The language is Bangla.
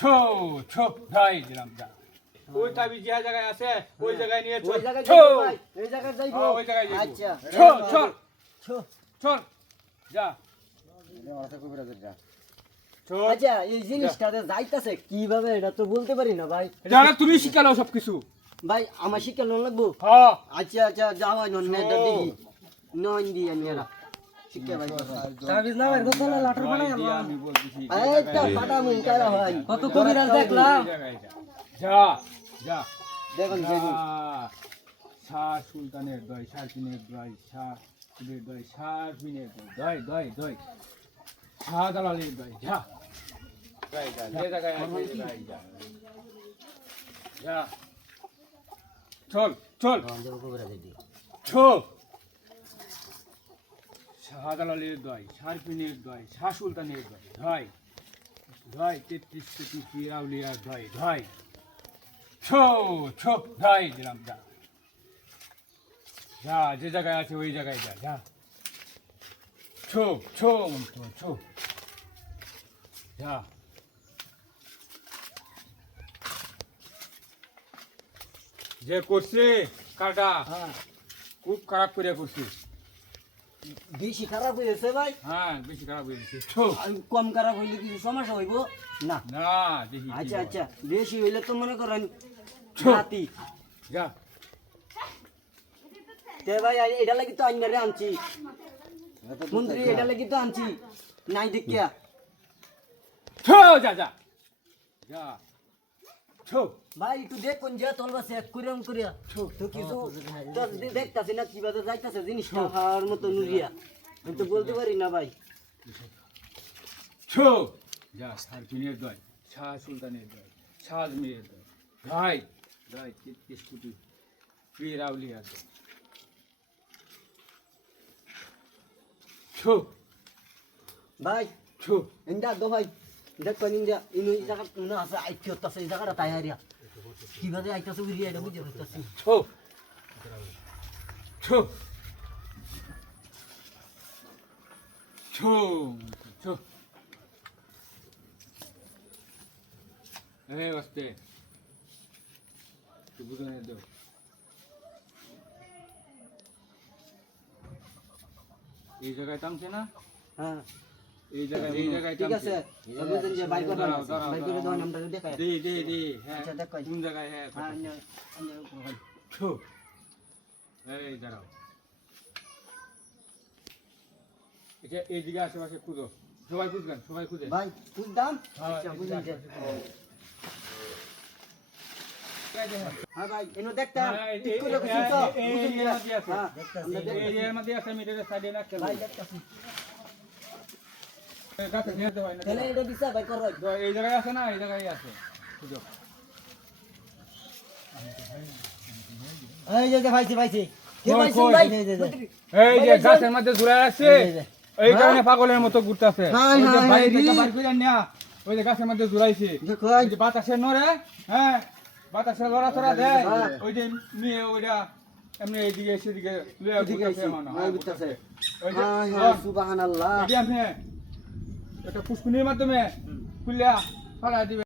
ছো ছো ভাই দিলাম যা। ওই তাবি যে জায়গায় আছে ওই জায়গায় নিয়ে চল। ওই জায়গায় যাইবো ভাই এই জায়গায় যাইবো। হ্যাঁ, ওই জায়গায় যাইবো। আচ্ছা। ছো চল ছো। চল যা। আচ্ছা এই জিনিসটা যাইতাছে কীভাবে এটা তো বলতে পারি না ভাই। যারা তুমি শিখালো সব কিছু ভাই আমার শিক্ষা লোন লাগবো? হ্যাঁ। আচ্ছা আচ্ছা যাওয়া নন না দেখি নন দিয়া আমি কত কবিরাজ দেখলাম। যা যা। দেখুন শাহ সুলতানের দয় শারপিনের দয় শাহ সুদের দয় শারপিনের দয় দয় দয় শাহ দালালের যা। চল চল। চল। শাহ দালালের দয় শারপিনের দয় শাহ সুলতানের দয় ধয় ধয় তেত্রিশ কোটি পিরাউলিয়ার দয় ধয় ছো ছো দয় দিলাম যা। যা যে জায়গায় আছে ওই জায়গায় যা যা। ছো ছো ছো। যা। যে করছে কাটা হ্যাঁ। খুব খারাপ করে করছে। বেশি খারাপ হয়েছে ভাই। হ্যাঁ বেশি খারাপ হয়ে গেছে। কম খারাপ হইলে কিছু সমস্যা হইব? না। না আচ্ছা আচ্ছা বেশি হইলে তো মনে করেন। রাতি যা। তে ভাই এটা লাগি তো আইনারে আনছি। মন্ত্রী এটা লাগি তো আনছি। নাই দেখিয়া। যা যা। যা। ভাই একটু দেখ কোন যে তলবা চেক করিয়াম করিয়া তো কিছু দে- দেখতাছি না কীভাবে যাইতাছে জিনিসটা? খাওয়ার মতো নুরিয়া। আমি তো বলতে পারি না ভাই। ছো যা সারপিনের দয় শাহ সুলতানের দয় শাহ আজমিরের দয় ভাই পীর আউলিয়ার দয় ছো ভাই ছো ইন্দা দো ভাই। দেখ কোন ইন্দা ইনু এই জায়গা মনে আছে আইতে হতাছে এই জায়গাটা তাই হারিয়া। কীভাবে আইতাছে উড়িয়া এটা বুঝে হতাছি। ছো। ছো। ছো। ছো। এই বসতে। তুই বুঝে নে দাও এই জায়গায় থামছে না? হ্যাঁ। এই জায়গায় এই জায়গায় ঠিক আছে। বুঝেন যে বাইক করে দাঁড়াও, দাঁড়াও, করে দাঁড়াও। দেওয়ান দেখাই দে দে দে হ্যাঁ আচ্ছা, দেখো। কোন জায়গায় হ্যাঁ হ্যাঁ আন্যা আন্যা ভাই ছু। এই দাঁড়াও। এটা এই দিকে আশেপাশে খুঁজো। সবাই খুঁজবেন সবাই খুঁজে। ভাই বুঝলাম হ্যাঁ, আচ্ছা বুঝেন যে। হ্যাঁ ভাই এনো দেখতাম। হ্যাঁ, ঠিক করে এই- তো। বুঝুন এই মিলা। মধ্যে আছে। হ্যাঁ আমরা এই এর মধ্যে আছে মিটারের সাইডে রাখতে ভাই দেখতাছি গাছে নিয়ে হয় না তাহলে এটা দিছা ভাই করো তো এই জায়গায় আছে না এই জায়গায় আছে। খুঁজো এই যে যে ভাইছি ভাইছি কে কই, ভাইছি কই? ভাই? এই যে, এই যে। এই যে গাছের মধ্যে ঝুলাই আছে এই কারণে পাগলের মতো ঘুরতেছে। হ্যাঁ, ওই যে হ্যাঁ, হ্যাঁ, গাছের মধ্যে ঝুলাইছে দেখো বাতাসে নড়ে হ্যাঁ? বাতাসে লড়াচড়া দেয়। হ্যাঁ। ওই যে নিয়ে ওইটা এমনি এইদিকে সেদিকে লইয়া ঘুরতেছে আইছি, মানে, হ্যাঁ, হ্যাঁ, ঘুরতেছে। ঘুরতেছে। ওই যে হ্যাঁ হ্যাঁ, হ্যাঁ সুবহানাল্লাহ। এটি আপনি একটা পুষ্কুনির মাধ্যমে খুলিয়া ফালা দিবে।